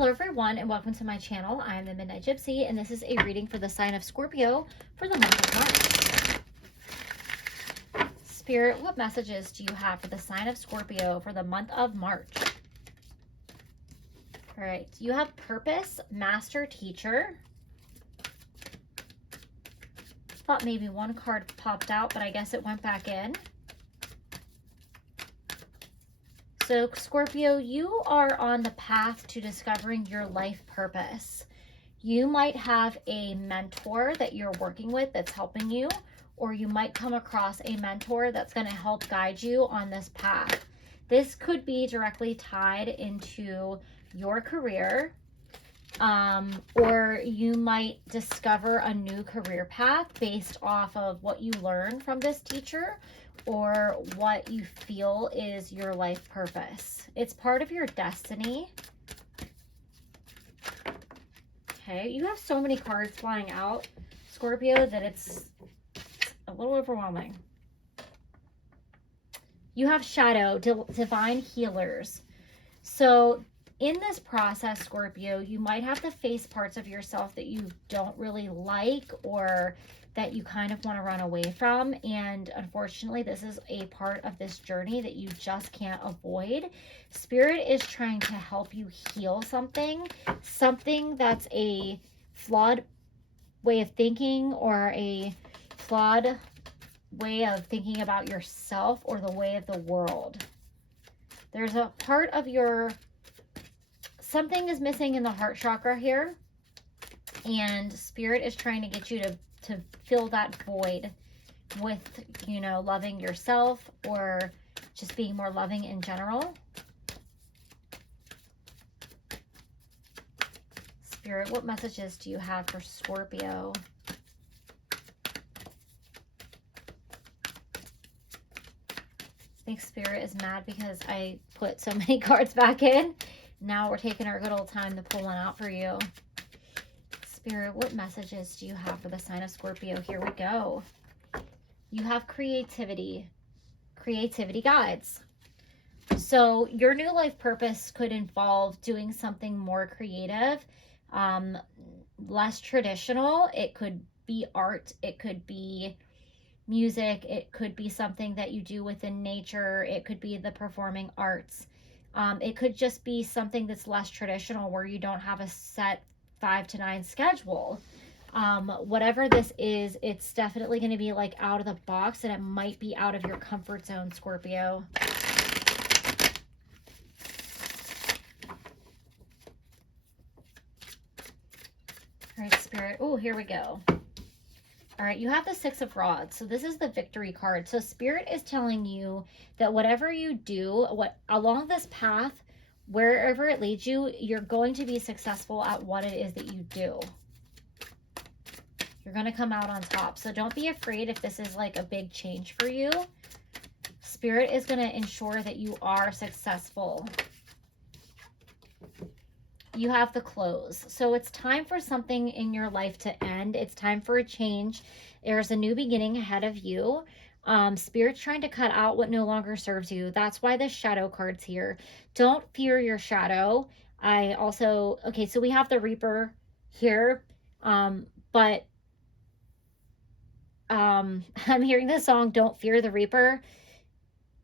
Hello everyone and welcome to my channel. I am the Midnight Gypsy and this is a reading for the sign of Scorpio for the month of March. Spirit, what messages do you have for the sign of Scorpio for the month of March? All right, you have Purpose, Master, Teacher. Thought maybe one card popped out, but I guess it went back in. So Scorpio, you are on the path to discovering your life purpose. You might have a mentor that you're working with that's helping you, or you might come across a mentor that's going to help guide you on this path. This could be directly tied into your career, or you might discover a new career path based off of what you learn from this teacher or what you feel is your life purpose. It's part of your destiny. Okay, you have so many cards flying out, Scorpio, that it's a little overwhelming. You have Shadow, Divine Healers. So in this process, Scorpio, you might have to face parts of yourself that you don't really like or that you kind of want to run away from. And unfortunately, this is a part of this journey that you just can't avoid. Spirit is trying to help you heal something that's a flawed way of thinking or a flawed way of thinking about yourself or the way of the world. There's a part of your, something is missing in the heart chakra here, and Spirit is trying to get you to fill that void with, you know, loving yourself or just being more loving in general. Spirit, what messages do you have for Scorpio? I think Spirit is mad because I put so many cards back in. Now we're taking our good old time to pull one out for you. Spirit, what messages do you have for the sign of Scorpio? Here we go. You have creativity. Creativity guides. So your new life purpose could involve doing something more creative, less traditional. It could be art. It could be music. It could be something that you do within nature. It could be the performing arts. It could just be something that's less traditional where you don't have a set 5 to 9 schedule. Whatever this is, it's definitely going to be like out of the box, and it might be out of your comfort zone, Scorpio. All right, Spirit. Oh, here we go. All right, you have the Six of Rods. So this is the victory card. So Spirit is telling you that whatever you do, along this path, wherever it leads you, you're going to be successful at what it is that you do. You're going to come out on top. So don't be afraid if this is like a big change for you. Spirit is going to ensure that you are successful. You have the Close. So it's time for something in your life to end. It's time for a change. There's a new beginning ahead of you. Spirit's trying to cut out what no longer serves you. That's why the Shadow card's here. Don't fear your shadow. Okay, so we have the Reaper here, but I'm hearing the song Don't Fear the Reaper.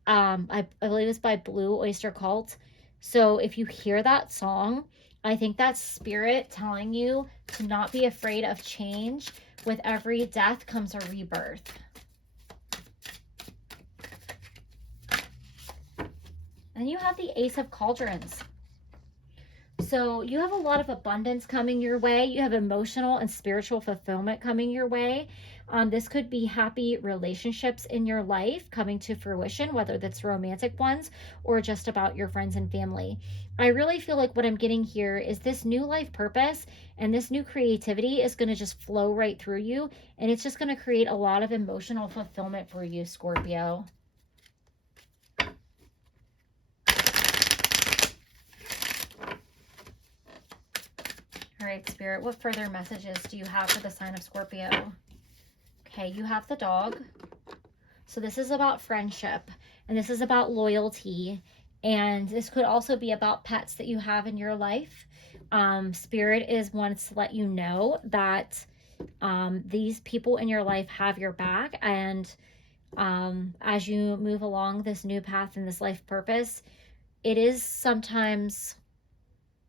I believe it's by Blue Oyster Cult. So if you hear that song, I think that's Spirit telling you to not be afraid of change. With every death comes a rebirth. And you have the Ace of Cauldrons. So you have a lot of abundance coming your way. You have emotional and spiritual fulfillment coming your way. This could be happy relationships in your life coming to fruition, whether that's romantic ones or just about your friends and family. I really feel like what I'm getting here is this new life purpose and this new creativity is going to just flow right through you. And it's just going to create a lot of emotional fulfillment for you, Scorpio. All right, Spirit, what further messages do you have for the sign of Scorpio? Okay, you have the Dog. So this is about friendship, and this is about loyalty, And this could also be about pets that you have in your life. Spirit is wants to let you know that these people in your life have your back. And as you move along this new path and this life purpose, it is sometimes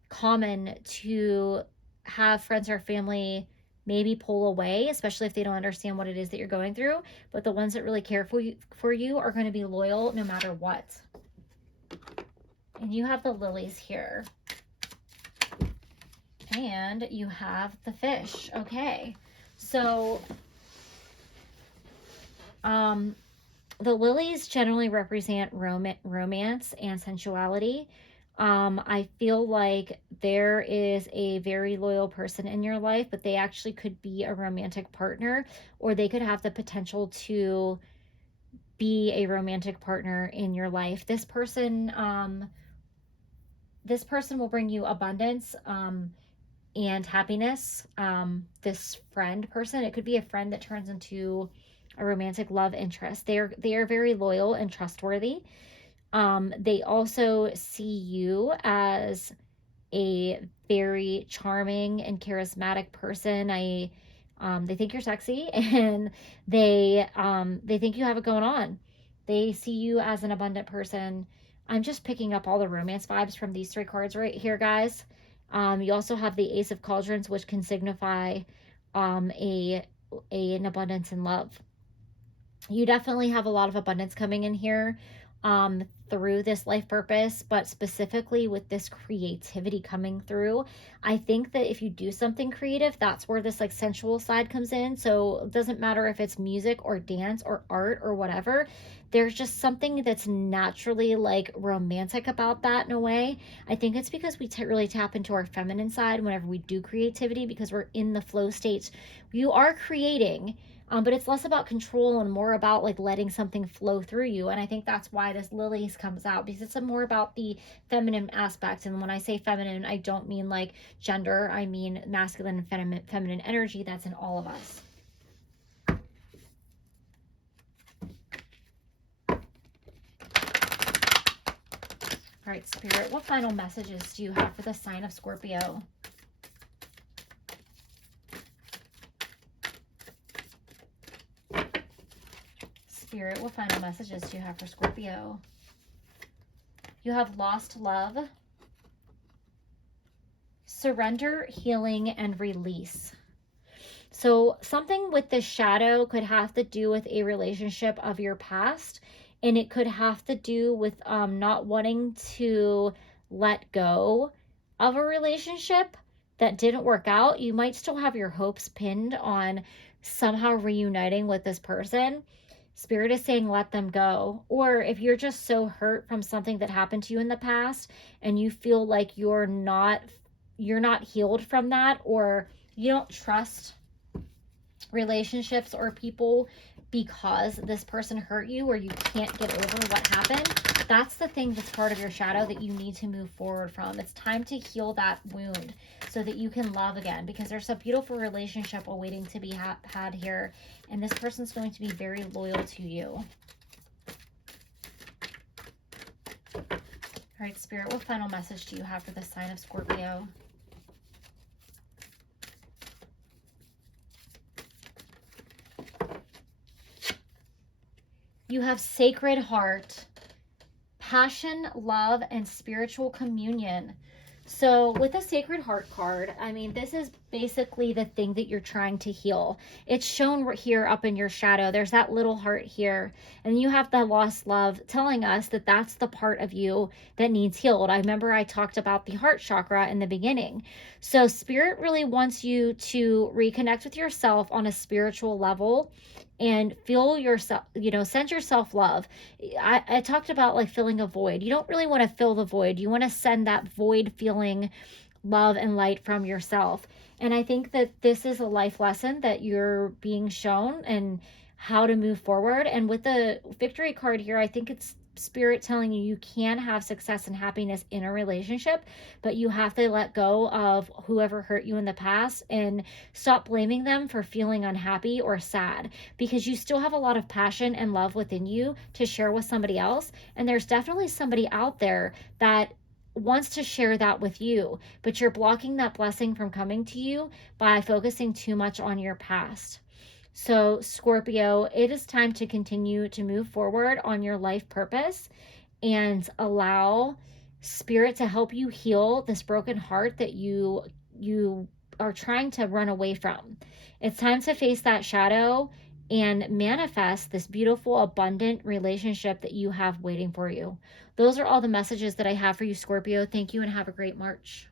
common to have friends or family maybe pull away, especially if they don't understand what it is that you're going through. But the ones that really care for you are going to be loyal no matter what. And you have the lilies here. And you have the fish. Okay. So, the lilies generally represent romance and sensuality. I feel like there is a very loyal person in your life, but they actually could be a romantic partner, or they could have the potential to be a romantic partner in your life. This person will bring you abundance, and happiness. This friend person, it could be a friend that turns into a romantic love interest. They are very loyal and trustworthy. They also see you as a very charming and charismatic person. They think you're sexy, and they think you have it going on. They see you as an abundant person. I'm just picking up all the romance vibes from these 3 cards right here, guys. You also have the Ace of Cauldrons, which can signify an abundance in love. You definitely have a lot of abundance coming in here through this life purpose, but specifically with this creativity coming through. I think that if you do something creative, that's where this like sensual side comes in. So it doesn't matter if it's music or dance or art or whatever. There's just something that's naturally like romantic about that in a way. I think it's because we really tap into our feminine side whenever we do creativity, because we're in the flow states. You are creating, but it's less about control and more about like letting something flow through you. And I think that's why this lilies comes out, because it's more about the feminine aspect. And when I say feminine, I don't mean like gender. I mean masculine and feminine energy that's in all of us. All right, Spirit, what final messages do you have for the sign of Scorpio? Spirit, what final messages do you have for Scorpio? You have lost love, surrender, healing, and release. So something with the shadow could have to do with a relationship of your past, and it could have to do with not wanting to let go of a relationship that didn't work out. You might still have your hopes pinned on somehow reuniting with this person. Spirit is saying let them go. Or if you're just so hurt from something that happened to you in the past and you feel like you're not healed from that, or you don't trust relationships or people because this person hurt you, or you can't get over what happened, that's the thing that's part of your shadow that you need to move forward from. It's time to heal that wound so that you can love again, because there's a beautiful relationship awaiting to be had here, and this person's going to be very loyal to you. All right, Spirit, what final message do you have for the sign of Scorpio? You have Sacred Heart, passion, love, and spiritual communion. So with a Sacred Heart card, I mean, this is basically the thing that you're trying to heal. It's shown right here up in your shadow. There's that little heart here. And you have the lost love, telling us that that's the part of you that needs healed. I remember I talked about the heart chakra in the beginning. So Spirit really wants you to reconnect with yourself on a spiritual level and feel yourself, send yourself love. I talked about like filling a void. You don't really want to fill the void. You want to send that void feeling love and light from yourself. And I think that this is a life lesson that you're being shown and how to move forward. And with the victory card here, I think it's Spirit telling you can have success and happiness in a relationship, but you have to let go of whoever hurt you in the past and stop blaming them for feeling unhappy or sad, because you still have a lot of passion and love within you to share with somebody else. And there's definitely somebody out there that wants to share that with you, but you're blocking that blessing from coming to you by focusing too much on your past. So, Scorpio, it is time to continue to move forward on your life purpose and allow Spirit to help you heal this broken heart that you are trying to run away from. It's time to face that shadow and manifest this beautiful, abundant relationship that you have waiting for you. Those are all the messages that I have for you, Scorpio. Thank you and have a great March.